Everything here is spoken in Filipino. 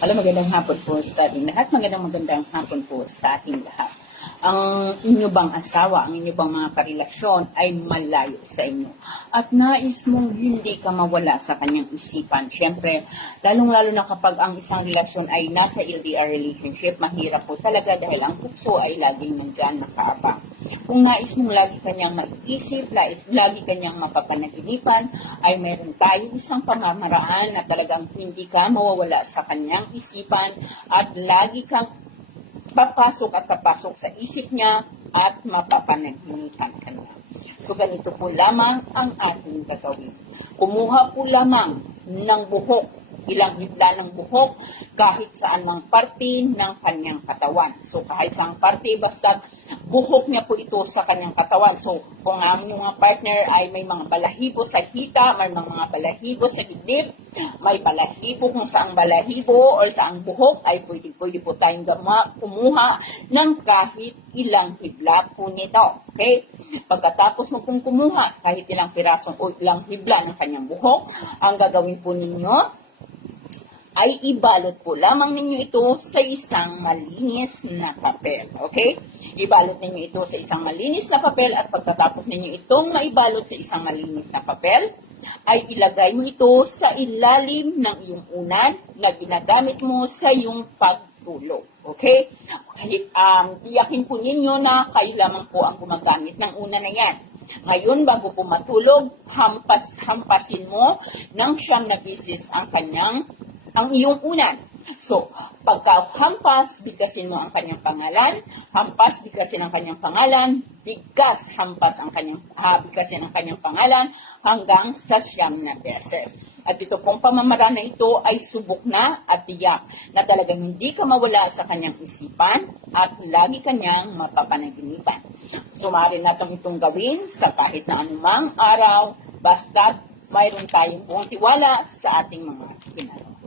Alam, magandang hapon po sa ating lahat. Magandang magandang hapon po sa ating lahat. Ang inyo bang asawa, ang inyo bang mga karelasyon ay malayo sa inyo. At nais mong hindi ka mawala sa kanyang isipan. Siyempre, lalong-lalo na kapag ang isang relasyon ay nasa LDR relationship, mahirap po talaga dahil ang puso ay laging nandyan nakaabang. Kung nais mong lagi kanyang mag-iisip, lagi, kanyang mapapanaginipan, ay meron tayo isang pamamaraan na talagang hindi ka mawawala sa kanyang isipan at lagi kang papasok at papasok sa isip niya at mapapanaginipan ka niya. So ganito po lamang ang ating gagawin. Kumuha po lamang ng buhok, ilang hibla ng buhok, kahit saan mang parte ng kanyang katawan. So kahit saan parte, basta buhok niya po ito sa kanyang katawan. So kung ang mga partner ay may mga balahibo sa hita, may mga balahibo sa dibdib, may balahibo kung saang balahibo o saang buhok, ay pwede, pwede po tayong gama, kumuha ng kahit ilang hibla po nito. Okay? Pagkatapos mo pong kumuha kahit ilang pirasong o ilang hibla ng kanyang buhok, ang gagawin po ninyo ay ibalot po lamang ninyo ito sa isang malinis na papel. Okay? Ibalot ninyo ito sa isang malinis na papel at pagkatapos ninyo itong maibalot sa isang malinis na papel, ay ilagay mo ito sa ilalim ng iyong unan na ginagamit mo sa iyong pagtulog. Okay? okay um, tiyakin po ninyo na kayo lamang po ang gumagamit ng unan na yan. Ngayon, bago po matulog, hampas-hampasin mo ng siyam na bisis ang kanyang ang iyong unan. So, pagka hampas, bigkasin mo ang kanyang pangalan, hampas, bigkasin ang kanyang pangalan, bigkas, hampas ang kanyang, ha, bigkasin ang kanyang pangalan, hanggang sa siyam na beses. At ito pong pamamaraan na ito ay subok na at tiyak na talagang hindi ka mawala sa kanyang isipan at lagi kanyang mapapanaginipan. Sumari natin itong gawin sa kahit na anumang araw, basta mayroon tayong buong tiwala sa ating mga kinalaman.